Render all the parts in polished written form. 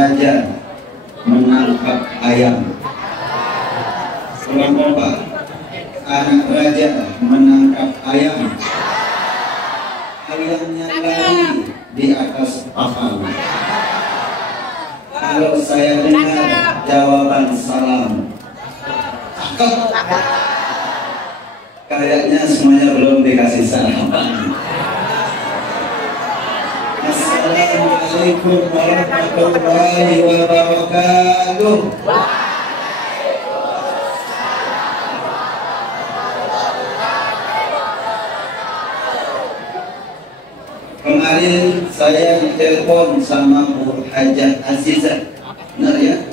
raja menangkap ayam. Ulang kompak. Anak raja menangkap ayam. Ayamnya lari di atas papan. Kalau saya dengar jawaban salam, kayaknya semuanya belum dikasih salam. Assalamualaikum warahmatullahi wabarakatuh. Kemarin saya ditelepon sama Bu Hajah Azizah, benar ya?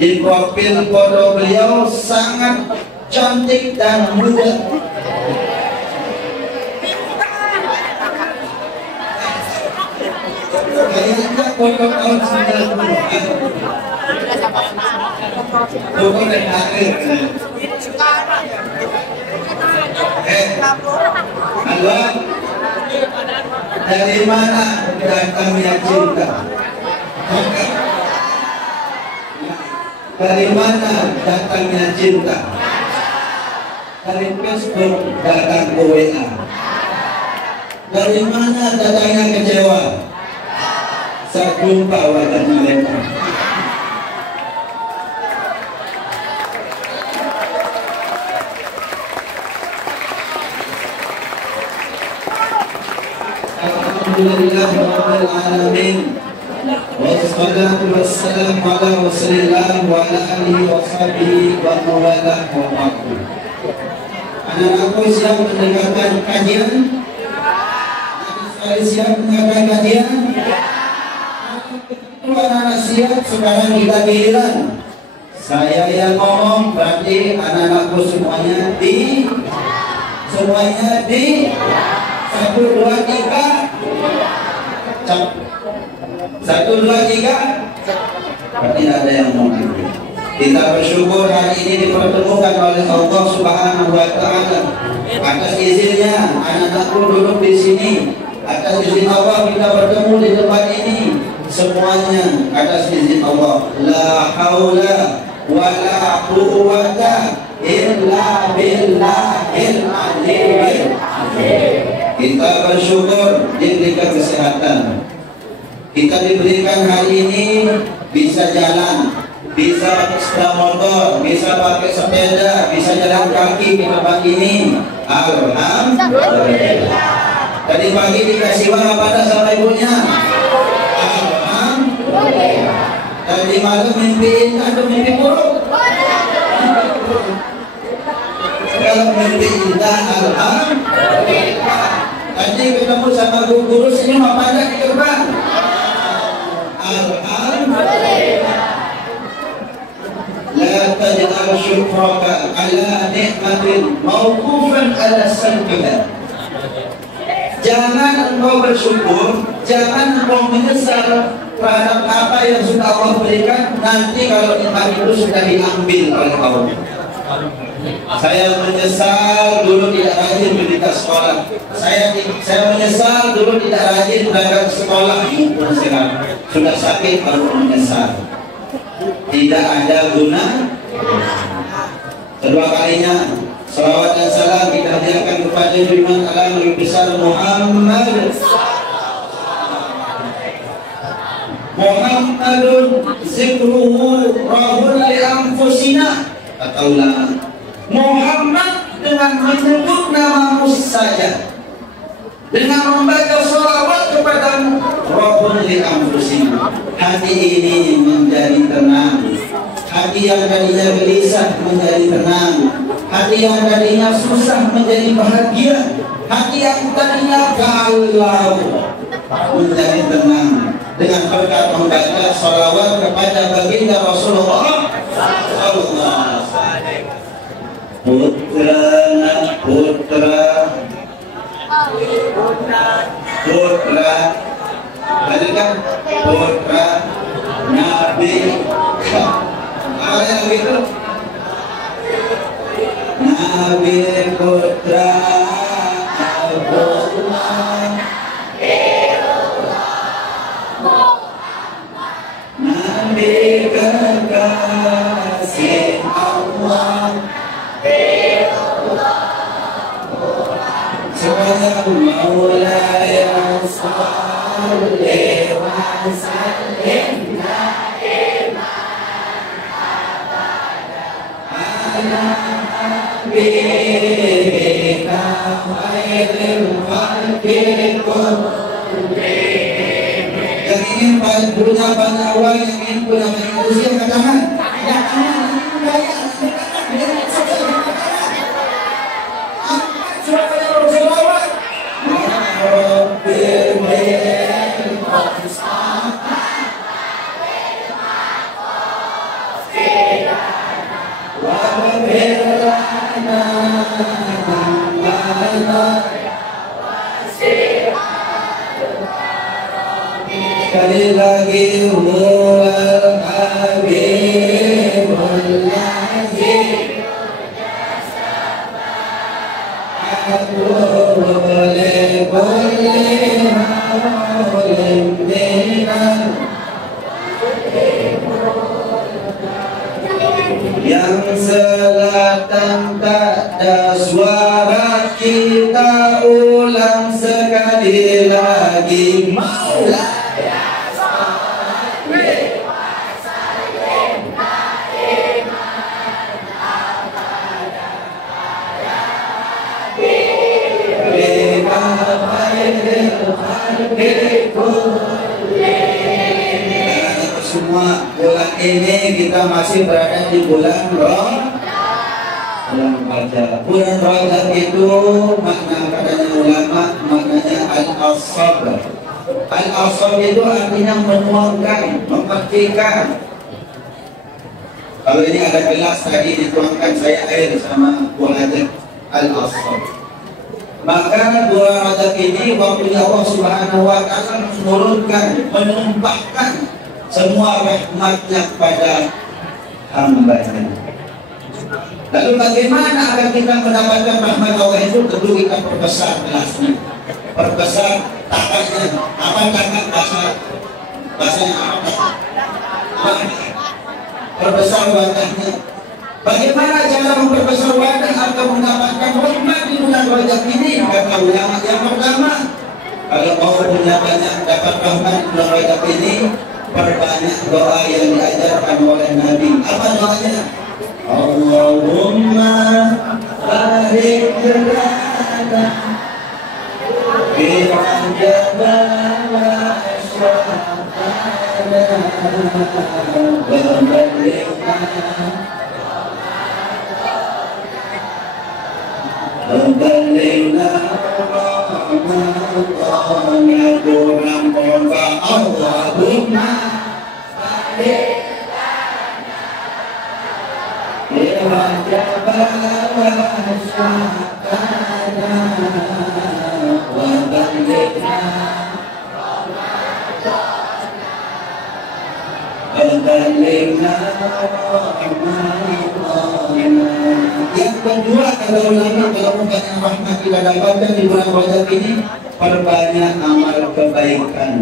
Di profil foto beliau sangat cantik dan muda. Kayaknya foto tahun 90-an. Foto dan akhir. Halo. Dari mana datangnya cinta? Dari mana datangnya cinta? Dari Facebook datang ke WA. Dari mana datangnya kecewa? Saat jumpa wajah mereka. Alhamdulillahirabbil alamin. Wassalatu wassalamu ala Rasulillah wa ala alihi wa sahbihi wa mawalah wa ba'du. Anak-anakku siap mendengarkan kajian? Anak-anak siap mendengarkan kajian? Anak-anak siap, sekarang kita giliran. Saya yang ngomong, berarti anak-anakku semuanya di 1, 2, 3. 1, 2, 3. Berarti ada yang mau maju. Kita bersyukur hari ini dipertemukan oleh Allah Subhanahu wa Ta'ala. Atas izinnya anak-anakku duduk di sini. Atas izin Allah kita bertemu di tempat ini. Semuanya atas izin Allah. La haula wa la quwwata illa billahil aliyyil azim. Kita bersyukur diberikan kesehatan. Kita diberikan hari ini bisa jalan, bisa pakai sepeda motor, bisa pakai sepeda, bisa jalan kaki di tempat ini. Alhamdulillah. Tadi pagi dikasih uang apa sama ibunya? Alhamdulillah. Tadi malam mimpi indah atau mimpi buruk? Kalau mimpi indah, alhamdulillah. Tadi ketemu sama guru senyum apa ada di gerbang? Alhamdulillah. La taj'al syukraka ala ni'matin mawqufan ala salbiha. Jangan engkau bersyukur, jangan engkau menyesal terhadap apa yang sudah Allah berikan nanti kalau nikmat itu sudah diambil oleh Allah. Saya menyesal dulu tidak rajin pergi ke sekolah. Saya menyesal dulu tidak rajin berangkat ke sekolah. Sudah sakit baru menyesal. Tidak ada guna. Kedua kalinya salawat dan salam kita hadiahkan kepada junjungan alam yang besar Muhammad. Muhammadun zikruhu rahul li anfusina. Kata ulama, Muhammad dengan menyebut namamu saja, dengan membaca sholawat kepadamu, rahul li anfusina, hati ini menjadi tenang. Hati yang tadinya gelisah menjadi tenang. Hati yang tadinya susah menjadi bahagia. Hati yang tadinya galau menjadi tenang dengan berkat membaca sholawat kepada baginda Rasulullah sallallahu alaihi wasallam. Putra tadi kan putra Nabi apa yang gitu? Nabi putra Abdullah مولاي صل وسلم دائما على حبيبك خير الخلق كلهم. Yang ingin punya pada awal, yang ingin punya manusia katakan, ya sekali lagi huwal habibul lazim boleh yang selatan tak ada suara, kita ulang sekali lagi. Semua bulan ini kita masih berada di bulan Rajab. Bulan Rajab itu makna katanya ulama, maknanya al-asab. Al-asab itu artinya menuangkan, memercikan. Kalau ini ada gelas tadi dituangkan saya air sama bulan al-asab. Maka bulan Rajab ini waktunya Allah Subhanahu wa Ta'ala menurunkan, menumpahkan semua rahmatnya kepada hamba-Nya. Lalu bagaimana agar kita mendapatkan rahmat Allah itu? Tentu kita perbesar gelasnya, perbesar takanya. Apa takak bahasanya apa? Perbesar wadahnya. Bagaimana cara memperbesar wadah atau mendapatkan rahmat di bulan Rajab ini? Kata ulama yang pertama, kalau mau punya banyak dapat rahmat di bulan Rajab ini, perbanyak doa yang diajarkan oleh Nabi. Apa doanya? Allahumma barik lana fi Rajab wa sya'ban wa balighna Balighna Ramadana bulan Ramadan. Allahumma barik lana fi Rajab wa sya'ban wa balighna Yang kedua, kalau ulama kalau membanyak rahmat kita dapatkan di bulan Rajab ini, perbanyak amal kebaikan.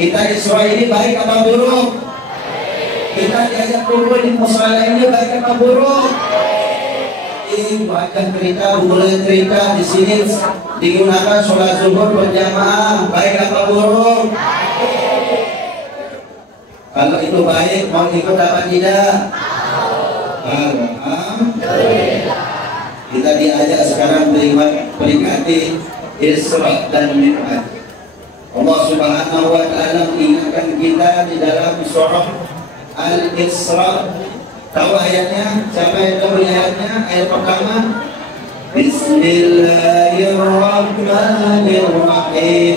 Kita di surah ini baik apa buruk? Kita diajak kumpul di musala ini baik apa buruk? Ini bahkan cerita, mulai cerita di sini digunakan sholat zuhur berjamaah, baik apa buruk? Kalau itu baik, mau ikut apa tidak? Alhamdulillah. Kita diajak sekarang peringati Isra dan Mi'raj. Allah Subhanahu wa Ta'ala mengingatkan kita di dalam surah Al-Isra. Tahu ayatnya? Siapa yang tahu ayatnya? Ayat pertama, Bismillahirrahmanirrahim.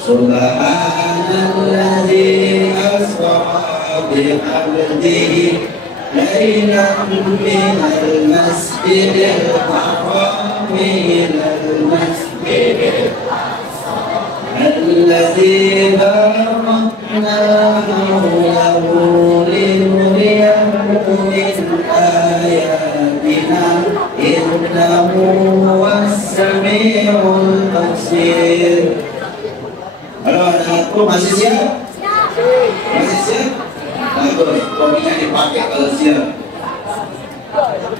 Subhanalladzi asra bi'abdihi laylan minal masjidil haram ilal masjidil aqsa alladzi barakna hawlahu linuriyahu min ayatina innahu was-sami'ul basir. Halo anak-anakku, masih siap? Masih siap? Bagus, kopinya dipakai kalau siap.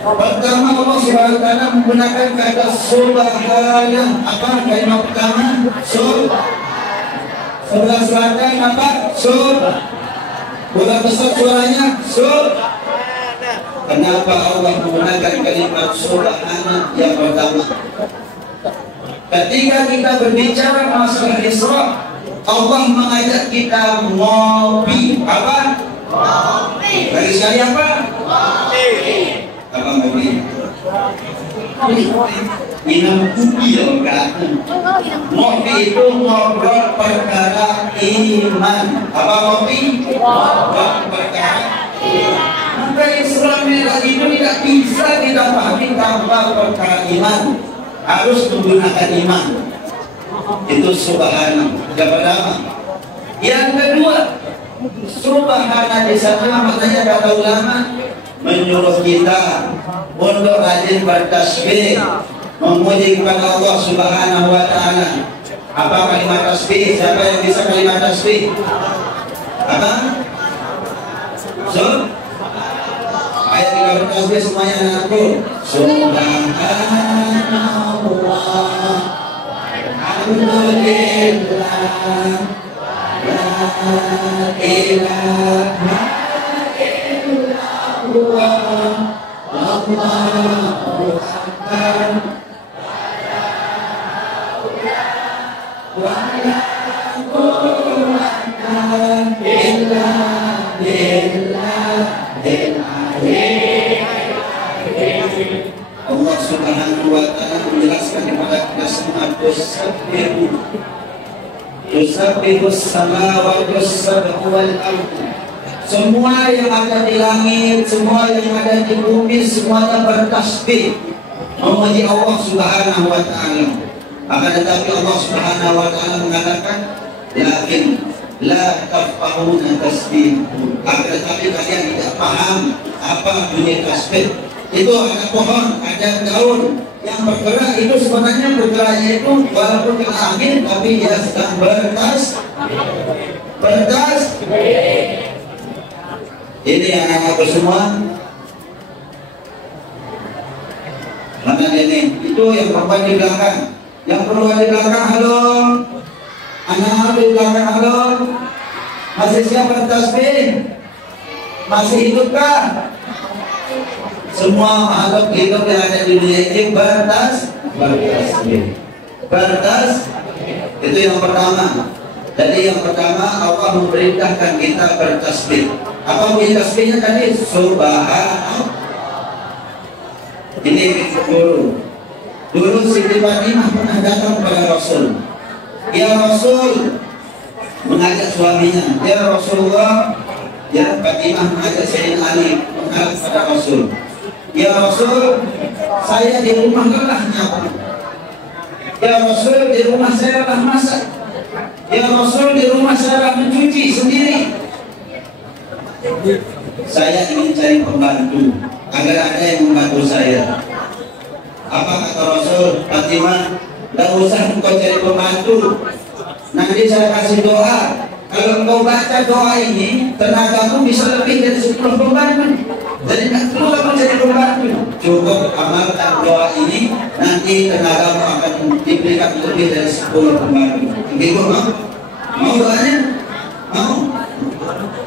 Pertama Allah Subhanahu wa taala menggunakan kata subhana. Apa kalimat pertama? Sebelah selatan apa? Bola besar suaranya Kenapa Allah menggunakan kalimat subhana yang pertama? Ketika kita berbicara masalah Isra, Allah mengajak kita ngopi. Apa? Ngopi. Bagi sekali apa? Ngopi. Apa ngopi? Minum kopi ya kan? Ngopi itu ngobrol perkara iman. Apa ngopi? Ngobrol perkara iman. Maka Isra Mi'raj itu tidak bisa kita pahami tanpa perkara iman. Harus menggunakan iman. Itu subhana. Yang pertama. Yang kedua, subhana di sana maknanya kata ulama menyuruh kita untuk rajin bertasbih, memuji kepada Allah Subhanahu wa taala. Apa kalimat tasbih? Siapa yang bisa kalimat tasbih? Apa? Ayo kita bertasbih semuanya aku. Subhanallah. Alhamdulillah. La ilaha illallah. Allahu akbar. Wa la quwwata illa billahil aliyyil. Allah Subhanahu wa taala menjelaskan kepada kita semua tusabbihu samawati was-sab'u wal ardh. Semua yang ada di langit, semua yang ada di bumi, semuanya bertasbih memuji Allah Subhanahu wa taala. Akan tetapi Allah Subhanahu wa taala mengatakan, lakin la tafqahuna tasbih. Akan tetapi kalian tidak paham apa bunyi tasbih. Itu ada pohon, ada daun yang bergerak, itu sebenarnya bergeraknya itu walaupun kena angin tapi dia sedang bertas. Ini anak-anakku semua. Mana ini? Itu yang perempuan di belakang. Yang perempuan di belakang, halo. Anak-anak di belakang, halo. Masih siap bertasbih? Masih hidupkah? Semua makhluk hidup yang ada di dunia ini bertasbih. Itu yang pertama. Jadi yang pertama Allah memerintahkan kita bertasbih. Apa bunyi tasbihnya tadi? Subhanallah. Ini dulu Siti Fatimah pernah datang kepada Rasul. Ya Rasul, mengajak suaminya. Ya Rasulullah, ya Fatimah mengajak Sayyidina Ali menghadap kepada Rasul. Ya Rasul, saya di rumah lelah nyapu. Ya Rasul, di rumah saya lelah masak. Ya Rasul, di rumah saya lelah mencuci sendiri. Saya ingin cari pembantu agar ada yang membantu saya. Apa kata Rasul? Fatimah, tidak usah engkau cari pembantu. Nanti saya kasih doa. Kalau engkau baca doa ini, tenagamu bisa lebih dari 10 pembantu. Jadi tidak perlu kamu jadi pembantu. Cukup amalkan doa ini, nanti tenagamu akan diberikan lebih dari 10 pembantu. Ibu mau? Mau doanya? Mau?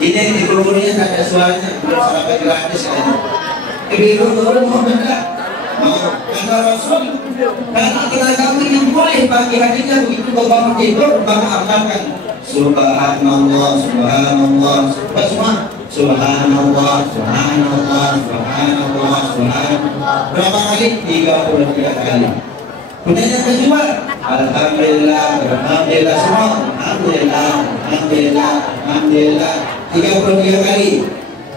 Ini di kuburnya tidak ada suaranya, sampai gratis kayaknya. Ibu mau tidak? Mau? Kata Rasul, karena tenagamu yang boleh pagi harinya begitu kau bangun tidur, maka amalkan. Subhanallah, subhanallah, semua. Subhanallah, subhanallah, subhanallah, subhanallah. Berapa kali? 33 kali. Kemudian yang kedua, alhamdulillah, alhamdulillah semua. Alhamdulillah, alhamdulillah, alhamdulillah. 33 kali.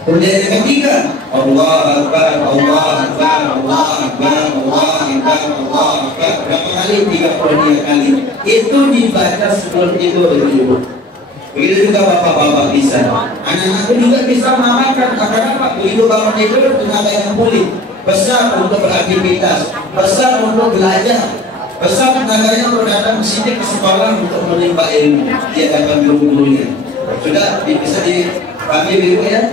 Kemudian yang ketiga, Allah Akbar, Allah Akbar, Allah Akbar, Allah Akbar, Allah Akbar. Berapa kali? 33 kali. Itu dibaca sebelum tidur. Begitu juga bapak-bapak bisa. Anak-anakku juga bisa mengamalkan. Karena begitu bangun tidur tenaga yang pulih, besar untuk beraktivitas, besar untuk belajar, besar tenaganya untuk datang ke sini ke sekolah untuk menimba ilmu. Dia dapat guru-gurunya. Sudah bisa dipahami ibu ya.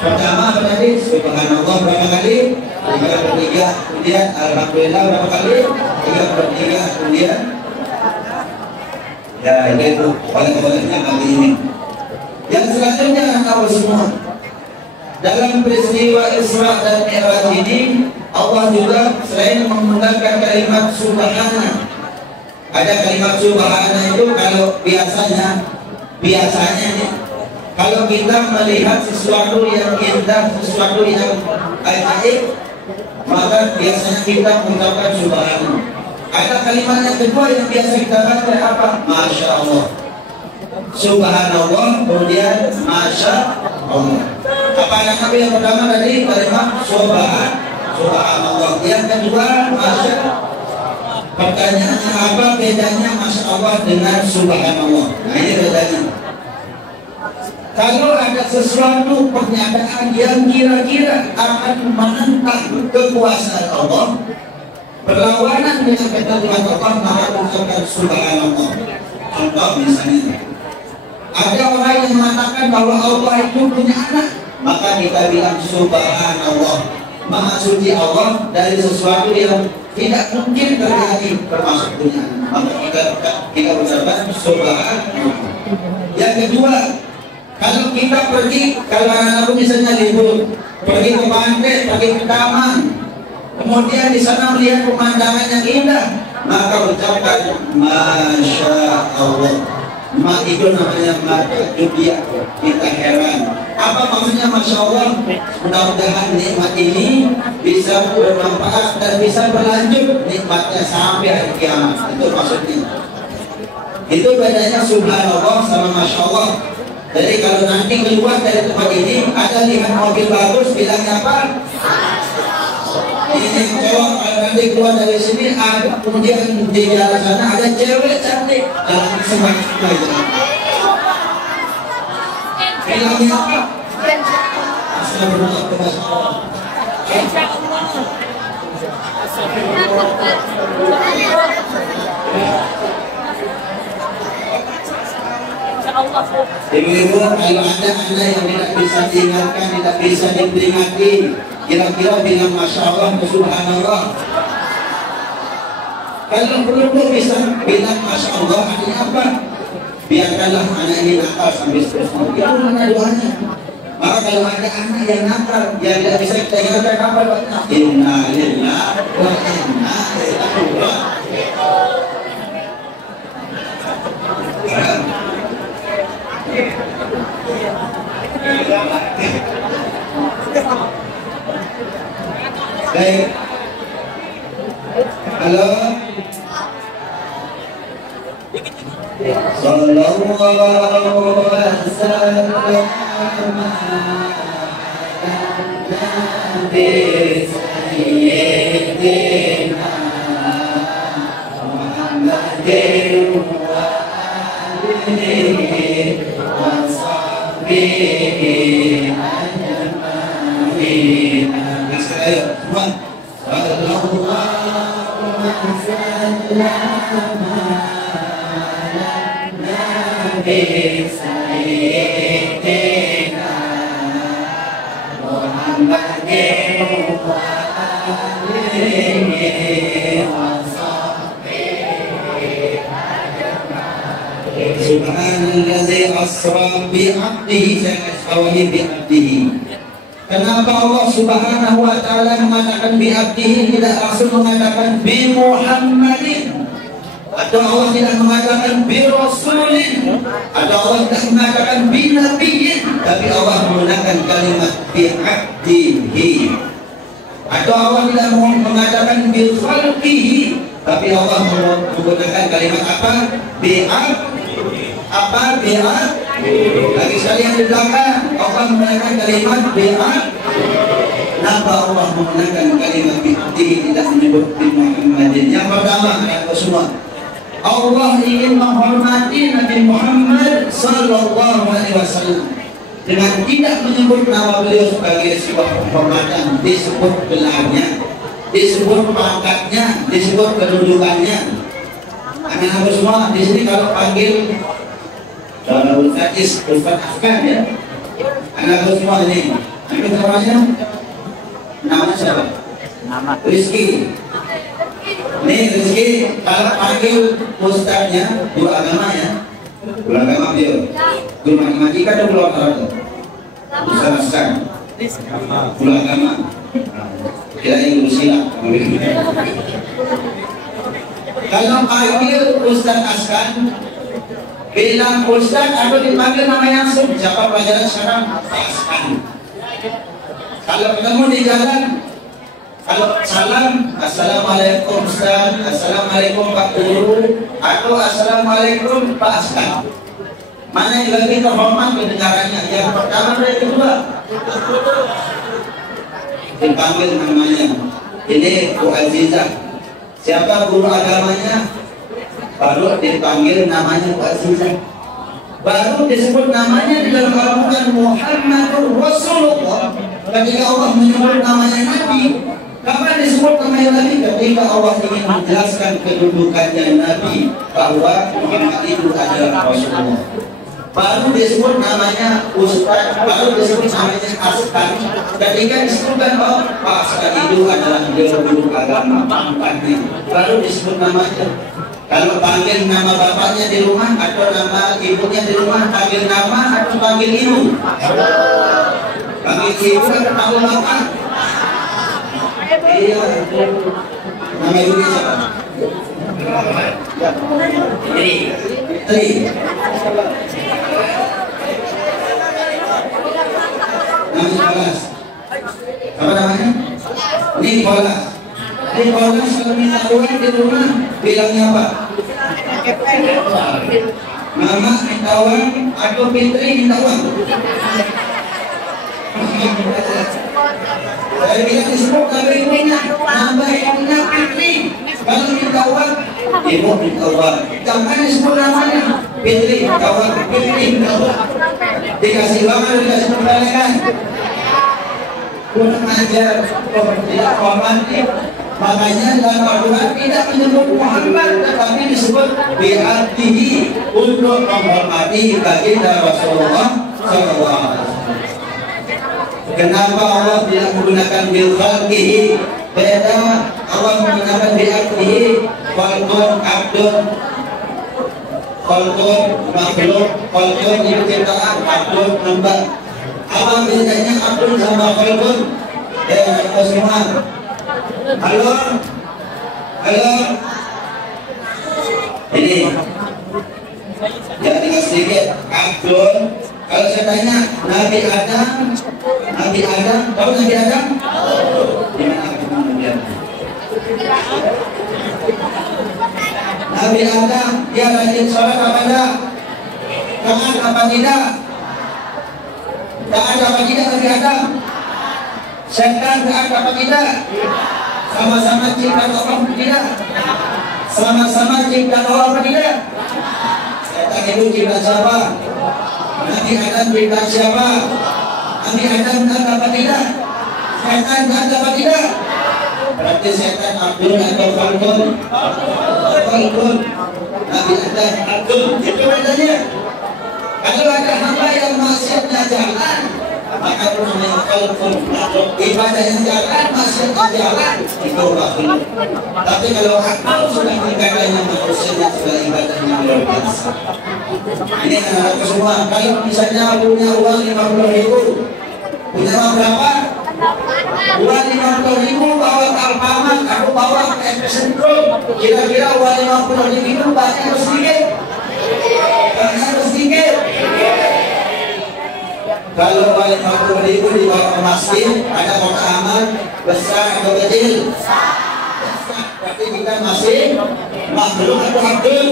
Pertama apa tadi? Subhanallah berapa kali? 3/3, kemudian alhamdulillah berapa kali? 3/3, kemudian ya itu oleh-olehnya kali ini. Yang selanjutnya apa semua? Dalam peristiwa Isra dan Mi'raj ini Allah juga selain menggunakan kalimat subhana. Ada kalimat subhana itu kalau biasanya nih, kalau kita melihat sesuatu yang indah, sesuatu yang ajaib, maka biasanya kita mengucapkan subhana. Ada kalimat yang kedua yang biasa kita baca apa? Masya Allah. Subhanallah, kemudian Masya Allah. Apa nama yang pertama tadi? Kalimat Subhanallah. Yang kedua Masya. Pertanyaannya apa bedanya Masya Allah dengan Subhanallah? Nah ini bedanya. Kalau ada sesuatu pernyataan yang kira-kira akan menentang kekuasaan Allah, berlawanan dengan kalimat Allah, maka mengucapkan Subhanallah. Contoh misalnya, ada orang yang mengatakan bahwa Allah itu punya anak, maka kita bilang Subhanallah, Maha Suci Allah dari sesuatu yang tidak mungkin terjadi, termasuk punya anak. Maka kita ucapkan Subhanallah. Yang kedua, kalau kita pergi, kalau anak-anak misalnya libur, pergi ke pantai, pergi ke taman, kemudian di sana melihat pemandangan yang indah, maka ucapkan Masya Allah. Itu namanya mata dunia, kita heran. Apa maksudnya Masya Allah? Mudah-mudahan nikmat ini bisa bermanfaat dan bisa berlanjut nikmatnya sampai hari kiamat. Itu maksudnya. Itu bedanya Subhanallah sama Masya Allah. Jadi kalau nanti keluar dari tempat ini, ada lihat mobil bagus, bilangnya apa? Ini cowok, kalau nanti keluar dari sini, ada kemudian di jalan sana ada cewek cantik, jangan semangat aja. Bilangnya apa? Ibu-ibu, kalau ada anda yang tidak bisa diingatkan, tidak bisa diperingati, kira-kira bilang Masya Allah, Subhanallah. Kalau perlu bisa bilang Masya Allah, artinya apa? Biarkanlah anak ini nakal sampai seterusnya. Itu mana doanya? Maka kalau ada anak yang nakal, yang tidak bisa kita ingatkan apa? Inna lillahi wa inna ilaihi raji'un. Baik. Halo. Sallallahu alaihi wasallam. Nabi Sayyidina Muhammadin wa alihi wa sahbihi ajma'in. Sallallahu alaihi wasallam. Nabi Sayyidina Muhammadin wa alihi wa sahbihi ajma'in. Subhanalladzi asra bi'abdihi, bi'abdihi. Kenapa Allah Subhanahu wa ta'ala mengatakan bi'abdihi, tidak langsung mengatakan bi Muhammadin? Atau Allah tidak mengatakan bi Rasulin? Atau Allah tidak mengatakan bi Nabiyyin? Tapi Allah menggunakan kalimat bi'abdihi. Atau Allah tidak mengatakan bi khalqihi? Tapi Allah menggunakan kalimat apa? Lagi sekali yang di belakang, Allah menggunakan kalimat Kenapa Allah menggunakan kalimat bi'abdihi, tidak menyebut bi Muhammadin? Yang pertama, semua Allah ingin menghormati Nabi Muhammad sallallahu alaihi wasallam dengan tidak menyebut nama beliau sebagai sebuah penghormatan, disebut gelarnya, disebut pangkatnya, disebut kedudukannya. Anak-anak semua di sini kalau panggil kalau Ustaz Afgan ya, anak-anak semua ini, namanya siapa? Rizki. Nih Rizki, kalau panggil ustadznya guru agama ya, guru agama beliau, guru matematika atau guru olahraga, ustaz guru agama, kirain guru silat. Kalau panggil Ustaz Askan, bilang Ustaz atau dipanggil namanya langsung, siapa pelajaran sekarang? Askan. Kalau ketemu di jalan, kalau salam, assalamualaikum Ustaz, assalamualaikum Pak Guru, atau assalamualaikum Pak Askan. Mana yang lebih terhormat kedengarannya? Yang pertama dan yang kedua. Dipanggil namanya. Ini Bu Azizah. Siapa guru agamanya? Baru dipanggil namanya Bu Azizah. Baru disebut namanya di dalam Al-Quran Muhammadur Rasulullah. Ketika Allah menyebut namanya Nabi, kapan disebut namanya Nabi? Ketika Allah ingin menjelaskan kedudukannya Nabi, bahwa Muhammad itu adalah Rasulullah. Baru disebut namanya Ustaz, baru disebut namanya Askan. Ketika disebutkan bahwa Pak Askan itu adalah guru agama, pangkatnya, baru disebut namanya. Kalau panggil nama bapaknya di rumah atau nama ibunya di rumah, panggil nama atau panggil ibu? Panggil ibu atau panggil bapak? Iya. Nama ibunya siapa? Tri. Nicholas. Apa namanya? Nicholas. Nicholas kalau minta uang di rumah bilangnya apa? Mama minta uang atau Fitri minta uang? Saya bilang disebut tapi ibunya nambah ibunya Fitri. Kalau minta uang, ibu minta uang. Jangan disebut namanya Fitri minta uang, Fitri minta uang. Dikasih uang atau dikasih pembalakan? Kurang ajar, tidak romantis. Makanya dalam Al-Quran tidak menyebut Muhammad, tetapi disebut bi'abdihi, untuk menghormati baginda Rasulullah SAW. Kenapa Allah tidak menggunakan bil-khalqihi? Beda, Allah menggunakan bi'abdihi, khalqun, abdun, khalqun, makhluk, khalqun, ciptaan, abdun, hamba. Apa bedanya abdun sama khalqun? Semua. Halo, halo. Ini ya tinggal sedikit. Abdul. Kalau saya tanya Nabi Adam, tahu Nabi Adam? Nabi Adam dia rajin sholat apa enggak? Taat apa tidak? Taat apa tidak Nabi Adam? Setan taat apa tidak? Sama-sama ciptaan Allah tidak? Sama-sama ciptaan Allah apa tidak? Setan itu ciptaan siapa? Nabi Adam ciptaan siapa? Nabi Adam taat apa tidak? Setan taat apa tidak? Berarti setan abdul atau khalqun? Khalqun. Nabi Adam abdul. Itu bedanya. Kalau ada hamba yang maksiatnya jalan, maka namanya khalqun. Ibadah yang jalan, maksiatnya jalan, itu makhluk. Tapi kalau akal sudah ibadahnya manusia, sudah ibadahnya luar biasa. Ini anak-anak semua. Kalau misalnya punya uang 50.000, punya uang berapa? Uang 50.000 bawa ke Alfamart, aku bawa ke Epicentrum. Kira-kira uang 50.000 itu banyak atau sedikit? Banyak atau sedikit? Kalau uang 50.000 dibawa ke masjid, ada kotak amal besar atau kecil? Berarti kita masih makhluk atau abdul?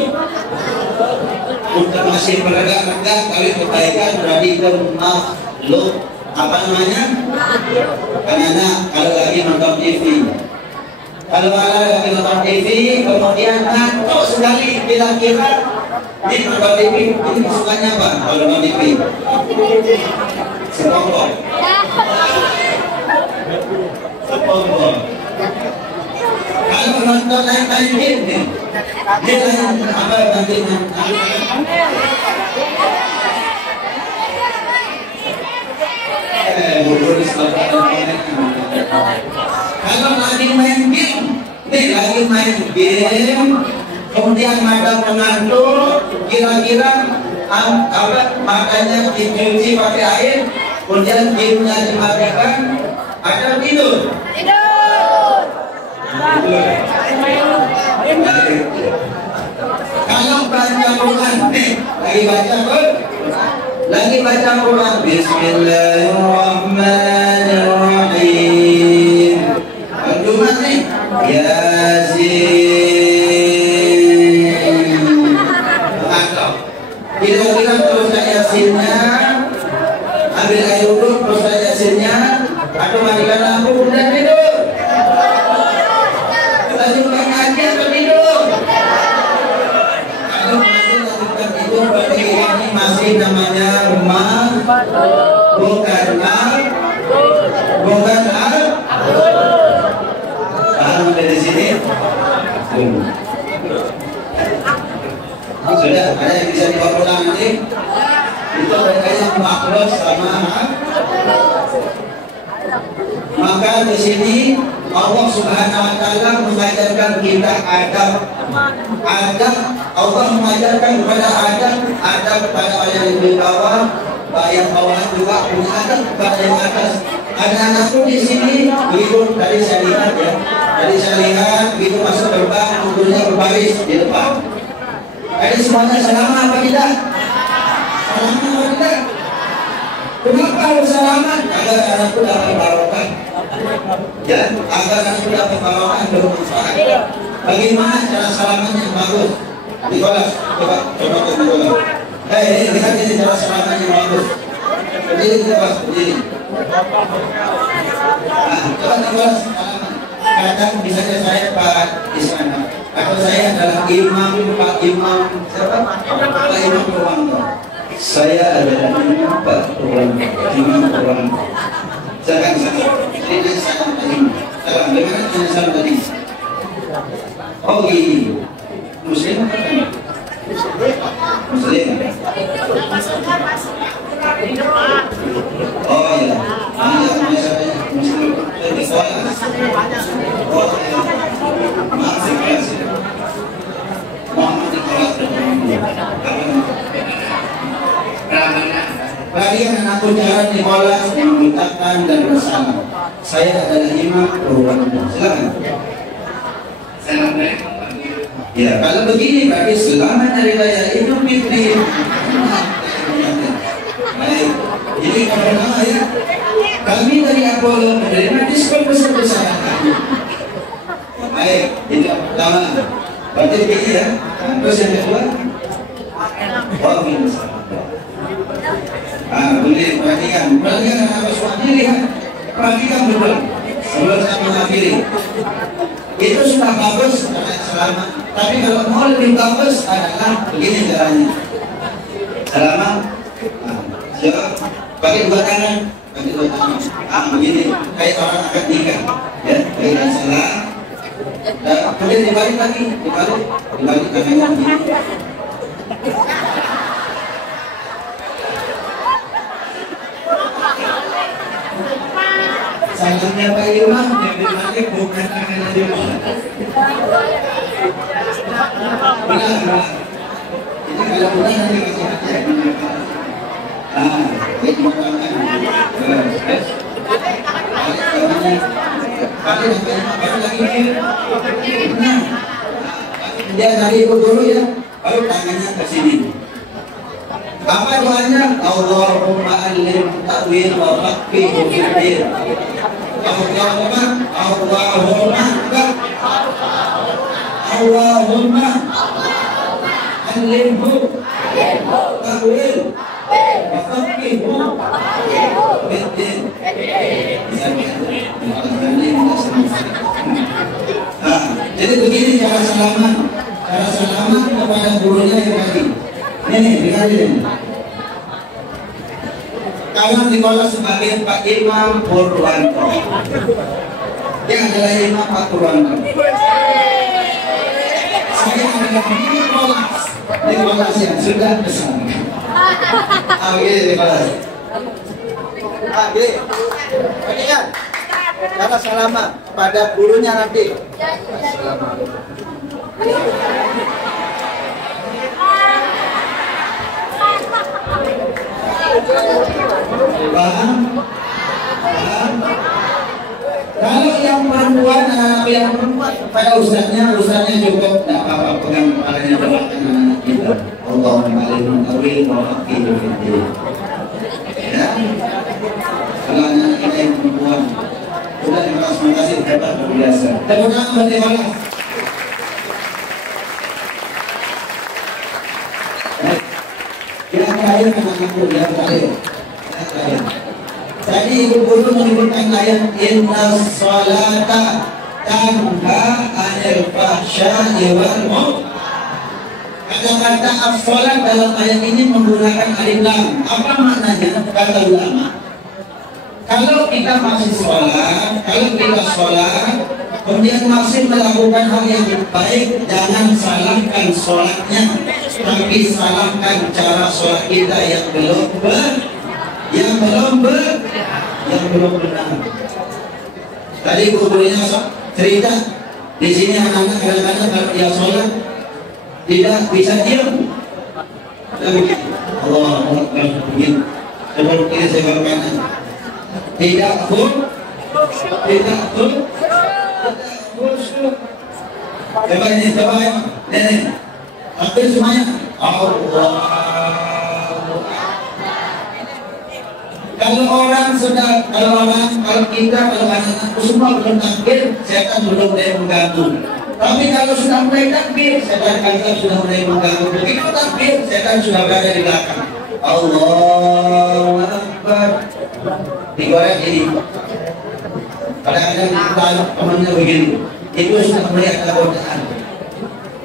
Untuk masih meregak-regak, kali kebaikan berarti itu makhluk. Apa namanya? Anak-anak kalau lagi nonton TV. Kalau lagi nonton TV, kemudian ngantuk sekali, kira-kira di nonton TV, ini kesukaannya apa? Kalau nonton TV, SpongeBob. SpongeBob. Kalau nonton lain-lain ini, dia apa nantinya? Kalau lagi main game, lagi main game, kemudian ada pengantuk, kira-kira matanya dicuci pakai air, kemudian gamenya dimatikan, ada tidur. Kalau baca Quran, lagi baca Quran, Bismillahirrahmanirrahim. Cuma nih, Yasin. Kira-kira terus Yasinnya, ambil air wudhu terus Yasinnya, atau mandikan lampu kemudian tidur. Lanjut ngaji atau tidur? Kalau masih lanjutkan tidur, berarti ini masih namanya rumah, bukan paham dari sini? Sudah ada yang bisa dibawa nanti? Itu bedanya makhluk sama. Maka di sini Allah Subhanahu wa taala mengajarkan kita adab. Allah mengajarkan kepada adab kepada orang yang di bawah, yang bawah juga punya adab kepada yang atas. Anak-anakku di sini begitu tadi saya lihat ya. Tadi saya lihat begitu masuk gerbang, munculnya berbaris di depan. Jadi semuanya salaman apa tidak? Salaman apa tidak? Kenapa harus salaman? Agar anakku dapat barokah. Ya, agar anakku dapat barokah bermanfaat. Bagaimana cara salaman yang bagus? Di kelas, coba di kelas. Lihat ini cara salaman yang bagus. Berdiri di kelas, berdiri. Nah, coba di kelas salaman. Kadang misalnya saya Pak Ismana, atau saya adalah Pak Imam Purwanto. Saya adalah Pak Purwanto. Jangan salah. Ini salah tadi. Salah. Bagaimana dengan salah tadi? Oh gini. Muslim apa kan? Muslim. Oh ya. Muslim. Oh ya. Maaf di kelas ya. Maaf di kelas. Kalian anakku jangan di kelas mengucapkan dan bersama. Saya adalah Imam Purwanto. Silakan. Assalamualaikum. Ya, kalau begini berarti selamat hari raya Idul Fitri. Baik, ini karena ya kami dari Apollo menerima diskon besar-besaran. Baik, ini pertama. Berarti begini ya. Terus yang kedua, ini. Boleh perhatikan anak suami lihat, perhatikan betul sebelum saya mengakhiri. Itu sudah bagus karena selamat. Tapi kalau mau lebih bagus adalah begini caranya. Selamat. Siapa? Pakai dua tangan. Begini kayak orang akan nikah. Ya, baik salam. Dan kemudian dibalik lagi, dibalik tangannya begini. Salamnya Pak Imam yang dibalik bukan tangannya di mana. Benar. Ini kalau benar nanti kasih hati. Itu tangan. Balik lagi. Dia tadi ikut dulu ya. Baru tangannya ke sini. Apa doanya? Allahumma alim ta'wil wa faqihhu fid din. Allahumma alimhu ta'wil wa faqihhu fid din. Jadi begini cara salaman. Cara salaman kepada gurunya yang tadi. Ini dengarin. Kalian dikelola sebagai Pak Imam Purwanto. Dia adalah Imam Pak Purwanto. Saya adalah Nikolas yang sudah besar. Gini Nikolas. Gini. Perhatikan. Cara salaman pada gurunya nanti. Paham? Paham? Kalau yang perempuan, anak yang perempuan pada ustaznya cukup tidak apa-apa pegang kepalanya doakan anak kita. Allahumma alimul awil wa aqilu fiddin. Ya. Kalau anak kita yang perempuan sudah terima kasih hebat luar biasa. Tepuk tangan bagi Allah. Yang terakhir anak-anakku yang terakhir. Tadi ibu guru menyebutkan ayat inna sholata tanha anil fahsya'i wal munkar. Kata-kata as-sholat dalam ayat ini menggunakan alif lam. Apa maknanya? Kata ulama, kalau kita masih sholat, kemudian masih melakukan hal yang baik, jangan salahkan sholatnya, tapi salahkan cara sholat kita yang belum benar. Tadi gurunya cerita di sini anak-anak kadang-kadang kalau dia sholat tidak bisa diam. Allah begini, seperti ini saya kanan. Tidak khusyuk. Coba ini, nenek. Hampir semuanya. Kalau anak-anakku semua belum takbir, setan belum mulai mengganggu. Tapi kalau sudah mulai takbir, setan sudah mulai mengganggu. Begitu takbir, setan sudah berada di belakang. Allahu Akbar. Digoreng ini. Kadang-kadang kita temannya begini. Itu sudah mulai ada godaan.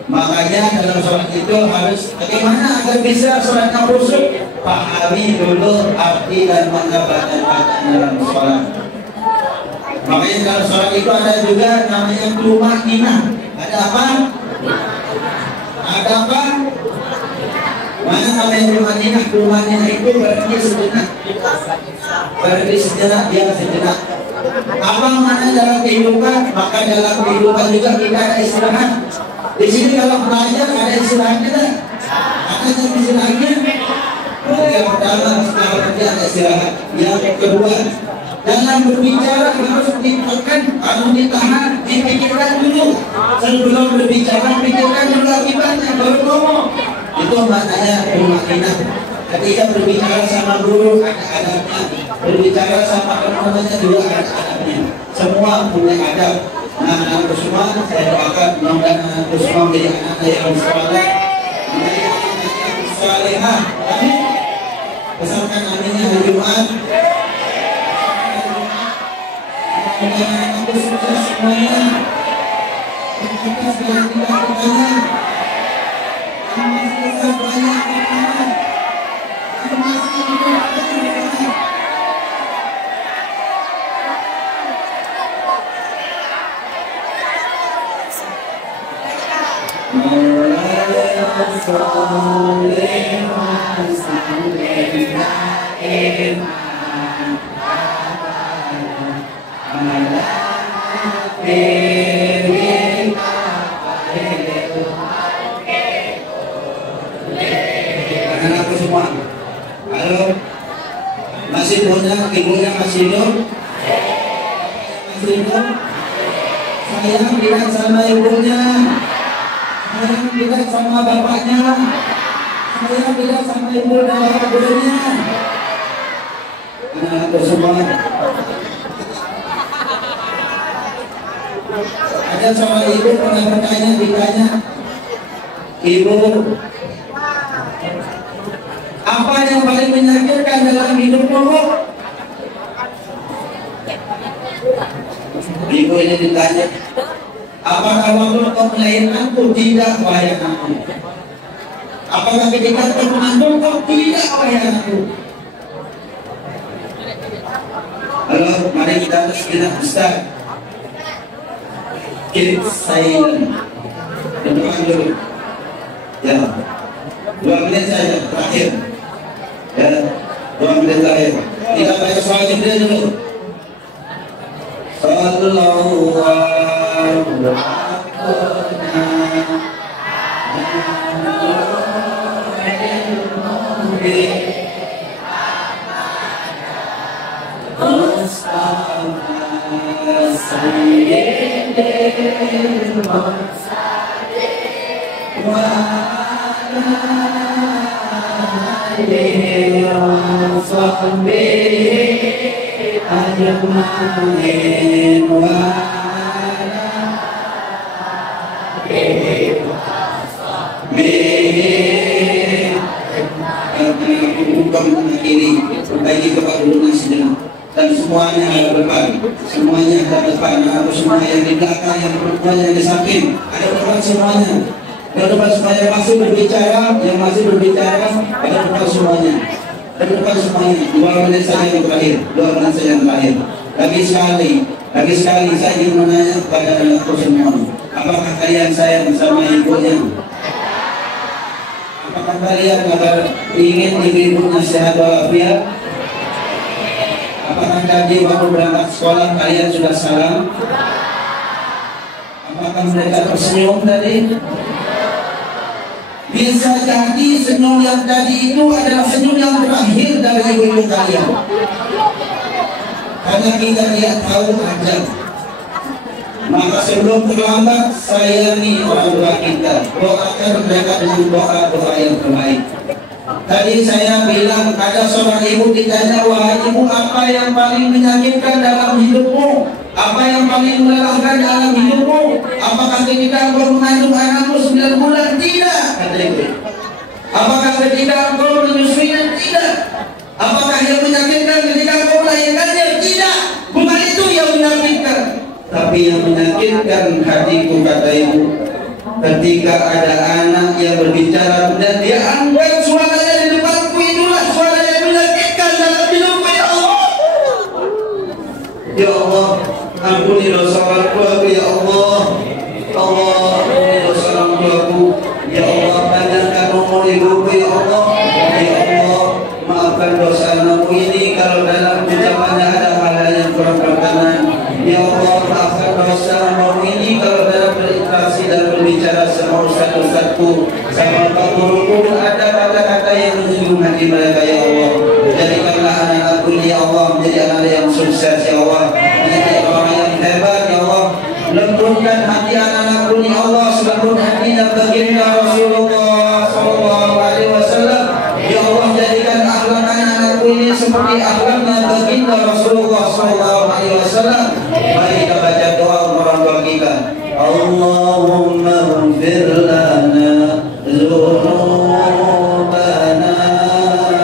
Makanya dalam sholat itu harus bagaimana agar bisa sholatnya khusyuk. Pahami dulu arti dan makna bacaan dalam sholat. Makanya dalam sholat itu ada juga namanya tumaninah. Ada apa? Mana namanya tumaninah? Tumaninah itu berarti sejenak. Sejenak. Apa makna dalam kehidupan? Maka dalam kehidupan juga kita ada istirahat. Di sini kalau belajar ada istirahatnya tak? Ada istirahatnya? Yang pertama setelah kerja ada istirahat. Yang kedua, dalam berbicara harus ditahan, dipikirkan dulu. Sebelum berbicara, pikirkan dulu akibatnya, baru ngomong. Itu maknanya tumaninah. Ketika berbicara sama guru ada adabnya, berbicara sama teman-temannya juga ada adabnya. Semua punya adab. Nah, anak semua saya doakan mudah-mudahan anak semua menjadi anak yang saleh, menjadi anak yang salehah. Amin. Pesankan aminnya hari Jumat. Mudah-mudahan anak sukses semuanya. Kita segala tidak bertanya. Kita banyak bertanya. Anakku semua, halo, masih punya ibunya masih hidup? Masih hidup? Sayang bilang sama ibunya, sayang bilang sama bapaknya, sayang bilang sama ibu dan bapak gurunya. Anakku semua, ada sama ibu pernah ditanya, ibu, apa yang paling menyakitkan dalam hidupmu? Ibu ini ditanya, apakah waktu kau melahirkanku? Tidak, wahai anakku. Apakah ketika kau mengandung kau? Tidak, wahai anakku. Halo, mari kita sejenak Ustaz. Keep silent. Dengarkan dulu. Ya, 2 menit saja terakhir. Ya, 2 menit terakhir. Kita baca soal Jibril dulu. Allahu kiri, bagi kepada lunas sejenak dan semuanya ada depan, semuanya ada depan, aku semua yang di belakang, yang perempuan yang di samping, ada depan semuanya, ada depan semuanya masih berbicara, yang masih berbicara, ada depan semuanya, ada depan semuanya. 2 menit saja yang terakhir, 2 menit saja yang terakhir. Lagi sekali saya ingin menanya kepada anakku semua, apakah kalian sayang sama ibunya? Apakah kalian ingin ibu-ibunya sehat walafiat? Apakah tadi waktu berangkat sekolah kalian sudah salam? Apakah mereka tersenyum tadi? Bisa jadi senyum yang tadi itu adalah senyum yang terakhir dari ibu-ibu kalian. Karena kita tidak tahu ajal. Maka sebelum terlambat, sayangi orang tua kita, doakan mereka dengan doa-doa yang terbaik. Tadi saya bilang ada seorang ibu ditanya, wahai ibu, apa yang paling menyakitkan dalam hidupmu? Apa yang paling melelahkan dalam hidupmu? Apakah ketika engkau mengandung anakmu 9 bulan? Tidak, kata ibu. Apakah ketika engkau menyusuinya? Tidak. Apakah yang menyakitkan ketika engkau melahirkannya? Tidak. Bukan itu yang menyakitkan. Tapi yang menyakitkan hatiku, kata ibu, ketika ada anak yang berbicara dan dia angkat suaranya di depanku, itulah suara yang menyakitkan dalam hidupku. Ya Allah, ya Allah, ampuni dosa orang tuaku. Ya Allah, Allah, ampuni dosa orang tuaku. Ya Allah, panjangkan umur ibuku. Ya Allah, ya Allah, maafkan dosa anakku ini kalau dalam ucapannya ada hal yang kurang berkenan. Ya Allah, maafkan dosa anakku ini kalau dalam berinteraksi dan berbicara sama ustaz-ustazku, sama pak guruku ada kata-kata yang menyinggung hati mereka. Ya Allah, jadikanlah anak-anakku ini, ya Allah, menjadi anak yang sukses. Ya Allah, menjadi orang yang hebat. Ya Allah, lembutkan hati anak-anakku ini, ya Allah, selembut hatinya baginda Rasulullah SAW. Ya Allah, jadikan akhlak anak-anakku ini seperti akhlaknya baginda Rasulullah SAW. Mari kita baca doa orang tua kita. Allahumma ighfir lana dzunubana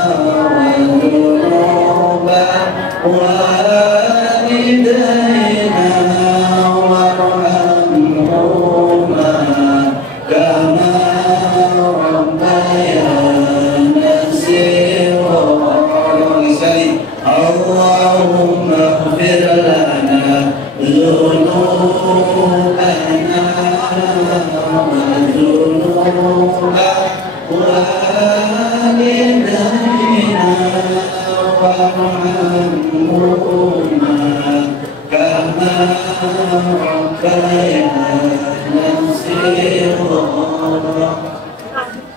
wa dzunuba walidayna warhamhuma kama rabbayana shighara. Allahumma ighfir lana dzunubana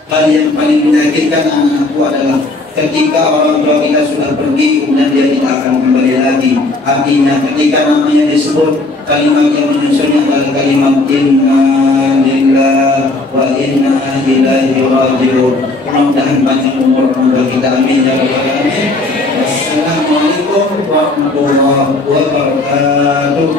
Hal yang paling menyakitkan anak-anakku adalah ketika orang tua kita sudah pergi kemudian dia tidak akan kembali lagi. Artinya ketika namanya disebut, kalimat yang menyusunnya adalah kalimat inna lillahi wa inna ilaihi raji'un. Mudah-mudahan panjang umur orang tua kita, amin ya rabbal alamin. Wassalamualaikum warahmatullahi wabarakatuh.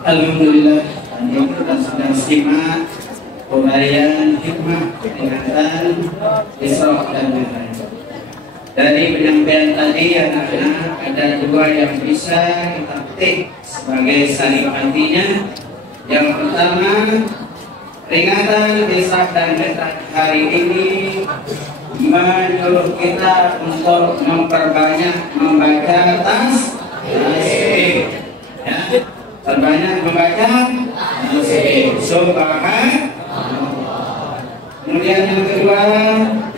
Alhamdulillah, kita sedang simak pemberian hikmah peringatan Isra dan Mi'raj. Dari penyampaian tadi anak-anak ada 2 yang bisa kita petik sebagai saripatinya. Yang pertama, peringatan Isra dan Mi'raj hari ini menyuruh kita untuk memperbanyak membaca tasbih, ya, perbanyak membaca tasbih. Subhanallah. Kemudian yang kedua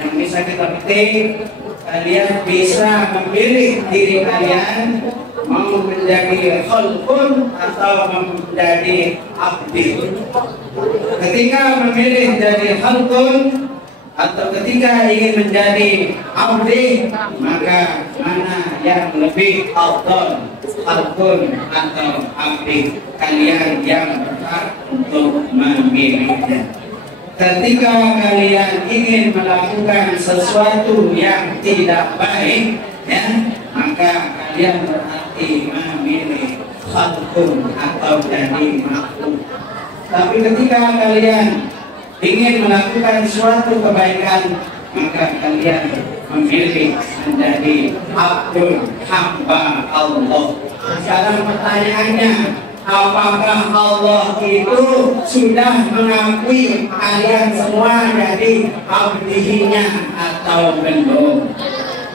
yang bisa kita petik, kalian bisa memilih diri kalian mau menjadi khalqun atau menjadi abdi. Ketika memilih menjadi khalqun atau ketika ingin menjadi abdi, maka mana yang lebih afdal, khalqun atau abdi? Kalian yang berhak untuk memilihnya. Ketika kalian ingin melakukan sesuatu yang tidak baik, ya, maka kalian berarti memilih khalqun atau jadi makhluk. Tapi ketika kalian ingin melakukan suatu kebaikan, maka kalian memilih menjadi abdul, hamba Allah. Sekarang pertanyaannya, apakah Allah itu sudah mengakui kalian semua jadi abdihinya atau belum?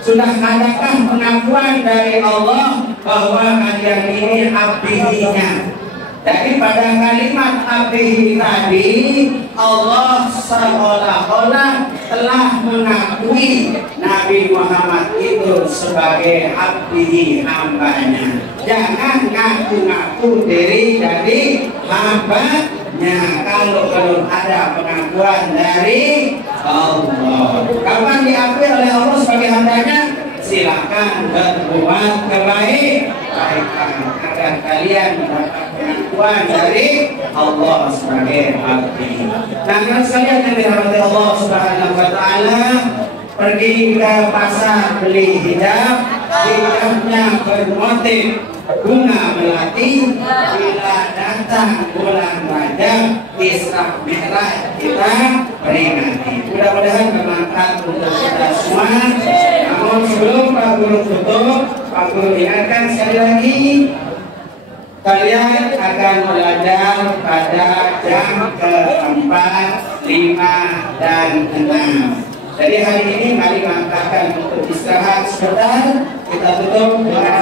Sudah adakah pengakuan dari Allah bahwa kalian ini abdihinya? Jadi pada kalimat abdihi tadi, Allah seolah-olah telah mengakui Nabi Muhammad itu sebagai abdihi, hambanya. Jangan ngaku-ngaku diri jadi hambanya kalau belum ada pengakuan dari Allah. Kapan diakui oleh Allah sebagai hambanya? Silakan berbuat kebaikan agar kalian mendapat pengakuan dari Allah sebagai abdi. Nah, sekalian yang dirahmati Allah Subhanahu wa taala, pergi ke pasar beli hijab, hijabnya bermotif bunga melati. Bila datang bulan Rajab, Isra Mi'raj kita peringati. Mudah-mudahan bermanfaat untuk kita semua. Namun sebelum Pak Guru tutup, Pak Guru ingatkan sekali lagi, kalian akan belajar pada jam keempat, 5, dan 6. Jadi hari ini mari mengangkatkan untuk istirahat sebentar. Kita tutup dengan